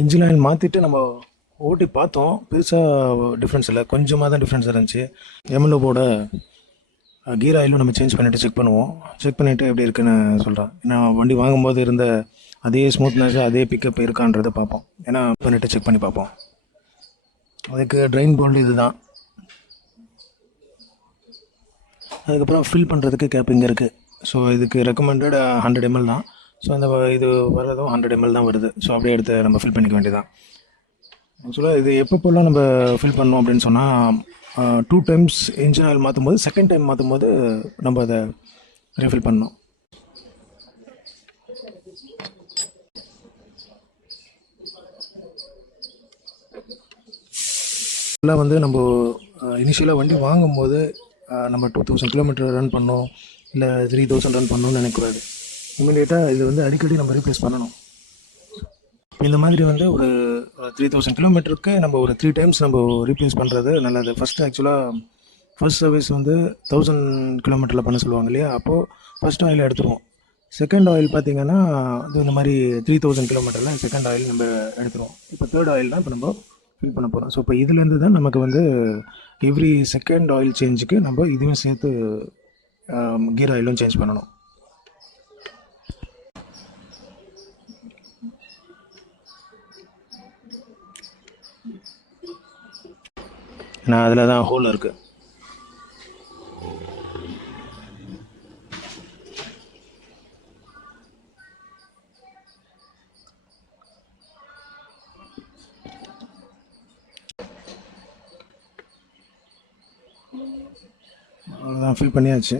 Engine oil மாற்றிட்டு நம்ம ஓட்டி பார்த்தோம். பெருசாக டிஃப்ரென்ஸ் இல்லை, கொஞ்சமாக தான் டிஃப்ரென்ஸ் இருந்துச்சு. எம்எல்ஓவோட கீர் ஆயிலும் நம்ம சேஞ்ச் பண்ணிவிட்டு செக் பண்ணுவோம். செக் பண்ணிவிட்டு எப்படி இருக்குன்னு சொல்கிறேன். ஏன்னா வண்டி வாங்கும்போது இருந்த அதே ஸ்மூத்னஸ் அதே பிக்கப் இருக்கான்றதை பார்ப்போம். ஏன்னா பண்ணிவிட்டு செக் பண்ணி பார்ப்போம். அதுக்கு ட்ரெயின் போல்டு இது தான். அதுக்கப்புறம் ஃபில் பண்ணுறதுக்கு கேப் இங்கே இருக்குது. ஸோ இதுக்கு ரெக்கமெண்டட் 100 ml தான். ஸோ அந்த இது வர்றதும் 100 ml தான் வருது. ஸோ அப்படியே எடுத்து நம்ம ஃபில் பண்ணிக்க வேண்டியதான். ஆக்சுவலாக இது எப்பப்போலாம் நம்ம ஃபில் பண்ணோம் அப்படின்னு சொன்னால் 2 டைம்ஸ் இன்ஜின் ஆயில் மாற்றும் போது, செகண்ட் டைம் மாற்றும் போது நம்ம அதை ரீஃபில் பண்ணணும். எல்லாம் வந்து நம்ம இனிஷியலாக வண்டி வாங்கும்போது நம்ம 2000 கிலோமீட்டர் ரன் பண்ணோம், இல்லை 3000 ரன் பண்ணணும்னு நினைக்கக்கூடாது. இமீடியட்டாக இது வந்து அடிக்கடி நம்ம ரீப்ளேஸ் பண்ணணும். இந்த மாதிரி வந்து ஒரு 3000 கிலோமீட்டருக்கு நம்ம ஒரு 3 டைம்ஸ் நம்ம ரீப்ளேஸ் பண்ணுறது நல்லது. ஃபஸ்ட் சர்வீஸ் வந்து 1000 கிலோமீட்டரில் பண்ண சொல்லுவாங்க இல்லையா, அப்போது ஃபஸ்ட் ஆயில் எடுத்துருவோம். செகண்ட் ஆயில் பார்த்திங்கன்னா இது இந்த மாதிரி 3000 கிலோமீட்டரில் செகண்ட் ஆயில் நம்ம எடுத்துருவோம். இப்போ தேர்ட் ஆயில் தான் இப்போ நம்ம ஃபில் பண்ண போகிறோம். ஸோ இப்போ இதுலேருந்து தான் நமக்கு வந்து எவ்ரி செகண்ட் ஆயில் சேஞ்சுக்கு நம்ம இதுவும் சேர்த்து கீர் ஆயிலும் சேஞ்ச் பண்ணணும். ஏன்னா அதில் தான் ஹோல் இருக்குது. அவ்வளோதான், ஃபில் பண்ணியாச்சு.